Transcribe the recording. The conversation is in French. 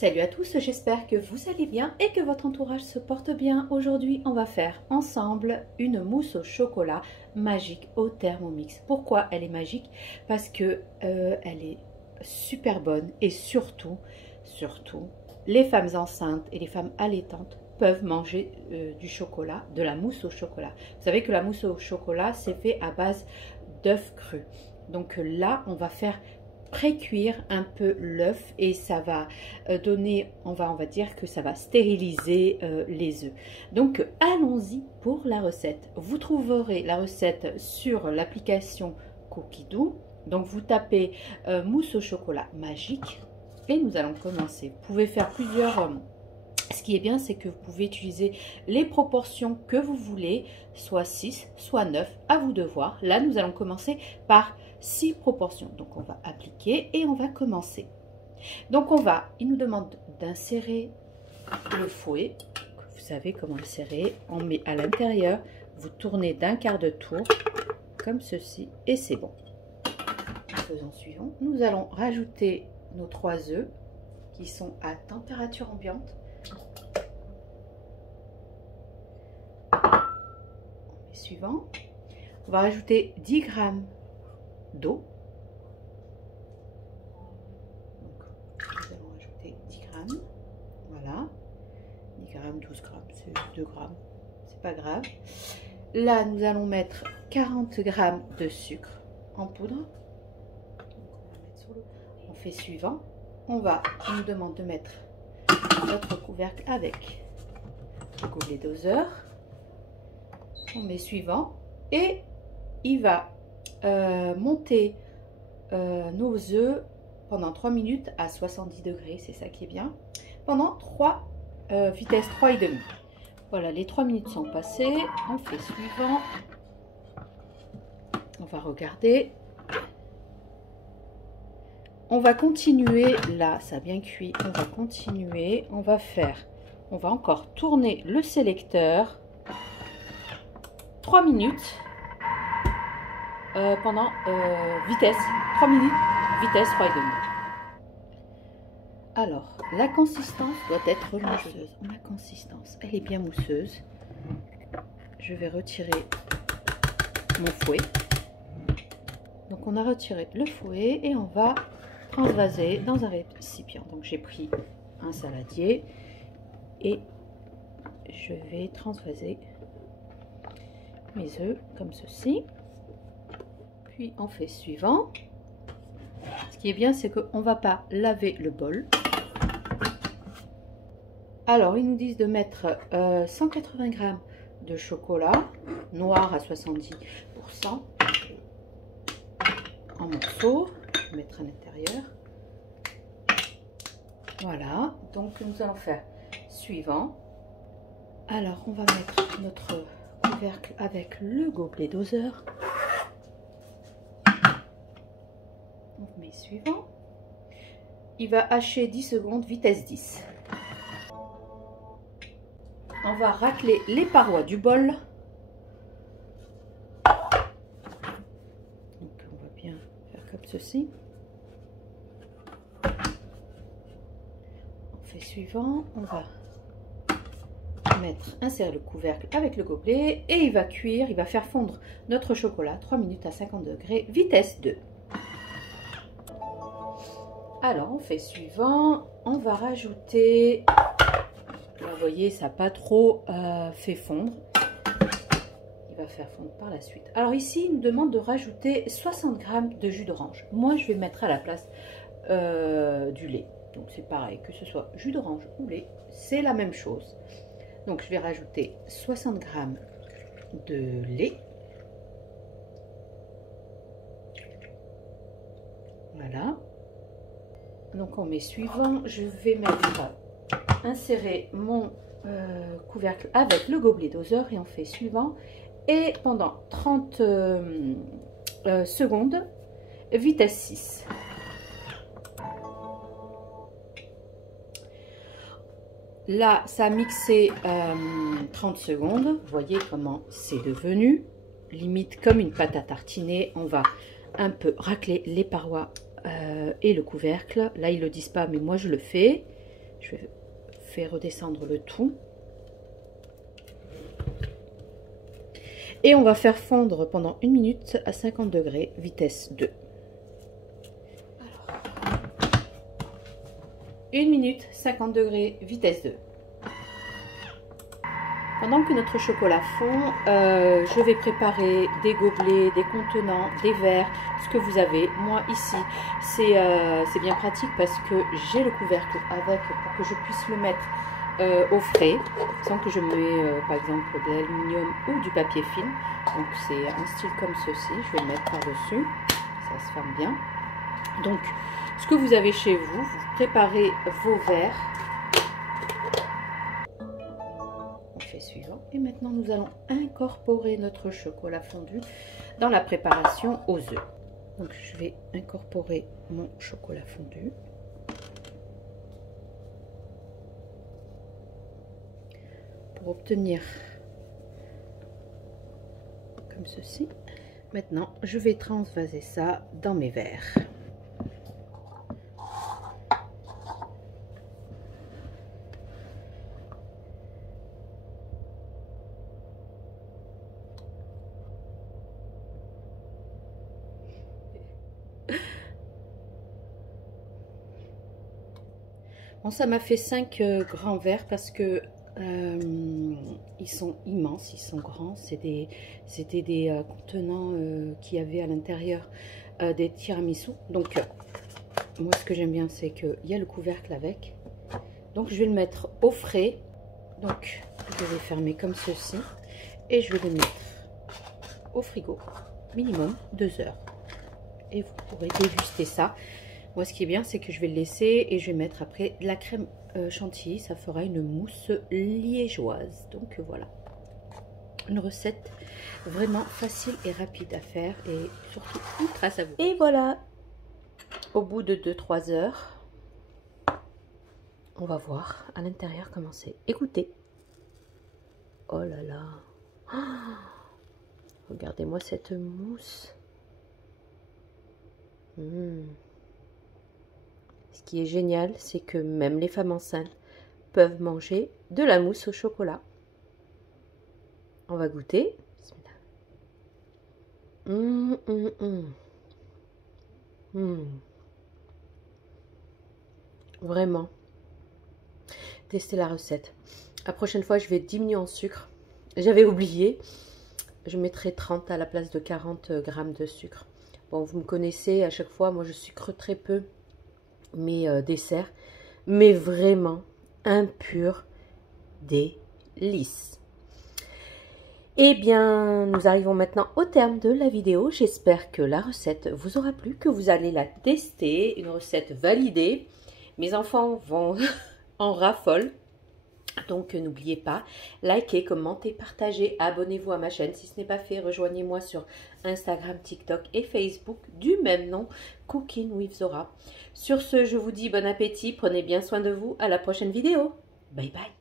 Salut à tous, j'espère que vous allez bien et que votre entourage se porte bien. Aujourd'hui, on va faire ensemble une mousse au chocolat magique au Thermomix. Pourquoi elle est magique? Parce que elle est super bonne et surtout, les femmes enceintes et les femmes allaitantes peuvent manger du chocolat, de la mousse au chocolat. Vous savez que la mousse au chocolat, c'est fait à base d'œufs crus. Donc là, on va faire pré-cuire un peu l'œuf et ça va donner, on va dire que ça va stériliser les œufs. Donc allons-y pour la recette. Vous trouverez la recette sur l'application Cookidoo. Donc vous tapez mousse au chocolat magique et nous allons commencer. Vous pouvez faire plusieurs... Ce qui est bien, c'est que vous pouvez utiliser les proportions que vous voulez, soit 6, soit 9, à vous de voir. Là, nous allons commencer par 6 proportions. Donc, on va appliquer et on va commencer. Donc, il nous demande d'insérer le fouet. Vous savez comment insérer. On met à l'intérieur, vous tournez d'un quart de tour, comme ceci, et c'est bon. Faisons suivant. Nous allons rajouter nos 3 œufs qui sont à température ambiante. Suivant, on va rajouter 10 g d'eau. Nous allons ajouter 10 g, voilà, 10 g, 12 g, c'est 2 g, c'est pas grave. Là, nous allons mettre 40 g de sucre en poudre. Donc, on fait suivant. On nous demande de mettre notre couvercle avec le gobelet doseur. On met suivant et il va monter nos œufs pendant 3 minutes à 70 degrés, c'est ça qui est bien, pendant vitesse 3,5. Voilà, les 3 minutes sont passées, on fait suivant, on va regarder, on va continuer, là ça a bien cuit, on va continuer, on va encore tourner le sélecteur 3 minutes pendant vitesse 3 minutes, vitesse 3,5. Alors, la consistance doit être mousseuse. Ma consistance, elle est bien mousseuse. Je vais retirer mon fouet. Donc, on a retiré le fouet et on va transvaser dans un récipient. Donc, j'ai pris un saladier et je vais transvaser mes œufs comme ceci. Puis on fait suivant. Ce qui est bien, c'est qu'on ne va pas laver le bol. Alors ils nous disent de mettre 180 g de chocolat noir à 70% en morceaux. Je vais mettre à l'intérieur. Voilà, donc nous allons faire suivant. Alors on va mettre notre couvercle avec le gobelet doseur. On met suivant. Il va hacher 10 secondes, vitesse 10. On va racler les parois du bol. Donc on va bien faire comme ceci. On fait suivant. On va insérer le couvercle avec le gobelet et il va cuire, il va faire fondre notre chocolat 3 minutes à 50 degrés, vitesse 2. Alors on fait suivant, on va rajouter, là, vous voyez ça n'a pas trop fait fondre, il va faire fondre par la suite. Alors ici il nous demande de rajouter 60 g de jus d'orange. Moi je vais mettre à la place du lait, donc c'est pareil, que ce soit jus d'orange ou lait, c'est la même chose. Donc, je vais rajouter 60 g de lait. Voilà. Donc, on met suivant. Je vais insérer mon couvercle avec le gobelet doseur et on fait suivant. Et pendant 30 secondes, vitesse 6. Là, ça a mixé 30 secondes. Vous voyez comment c'est devenu. Limite comme une pâte à tartiner. On va un peu racler les parois et le couvercle. Là, ils ne le disent pas, mais moi, je le fais. je fais redescendre le tout. Et on va faire fondre pendant 1 minute à 50 degrés, vitesse 2. Alors, 1 minute, 50 degrés, vitesse 2. Pendant que notre chocolat fond, je vais préparer des gobelets, des contenants, des verres, ce que vous avez. Moi ici, c'est bien pratique parce que j'ai le couvercle avec pour que je puisse le mettre au frais, sans que je mette par exemple de l'aluminium ou du papier film. Donc c'est un style comme ceci, je vais le mettre par-dessus, ça se ferme bien. Donc ce que vous avez chez vous, vous préparez vos verres. Suivant. Et maintenant nous allons incorporer notre chocolat fondu dans la préparation aux œufs. Donc je vais incorporer mon chocolat fondu. Pour obtenir comme ceci. Maintenant je vais transvaser ça dans mes verres. Bon, ça m'a fait 5 grands verres parce que ils sont immenses, ils sont grands. C'était des contenants qui avaient à l'intérieur des tiramisu. Donc, moi, ce que j'aime bien, c'est qu'il y a le couvercle avec. Donc, je vais le mettre au frais. Donc, je vais fermer comme ceci. Et je vais le mettre au frigo, minimum 2 heures. Et vous pourrez déguster ça. Moi, ce qui est bien, c'est que je vais le laisser et je vais mettre après de la crème chantilly. Ça fera une mousse liégeoise. Donc, voilà. Une recette vraiment facile et rapide à faire et surtout ultra savoureuse. Et voilà, au bout de 2-3 heures, on va voir à l'intérieur comment c'est. Écoutez. Oh là là. Oh, regardez-moi cette mousse. Ce qui est génial, c'est que même les femmes enceintes peuvent manger de la mousse au chocolat. On va goûter. Vraiment. Testez la recette. La prochaine fois, je vais diminuer en sucre. J'avais oublié. Je mettrai 30 à la place de 40 grammes de sucre. Bon, vous me connaissez, à chaque fois, moi, je sucre très peu mes desserts. Mais vraiment, un pur délice. Eh bien, nous arrivons maintenant au terme de la vidéo. J'espère que la recette vous aura plu, que vous allez la tester. Une recette validée. Mes enfants vont en raffolent. Donc, n'oubliez pas, likez, commentez, partagez, abonnez-vous à ma chaîne. Si ce n'est pas fait, rejoignez-moi sur Instagram, TikTok et Facebook du même nom, Cooking with Zora. Sur ce, je vous dis bon appétit, prenez bien soin de vous. À la prochaine vidéo. Bye bye.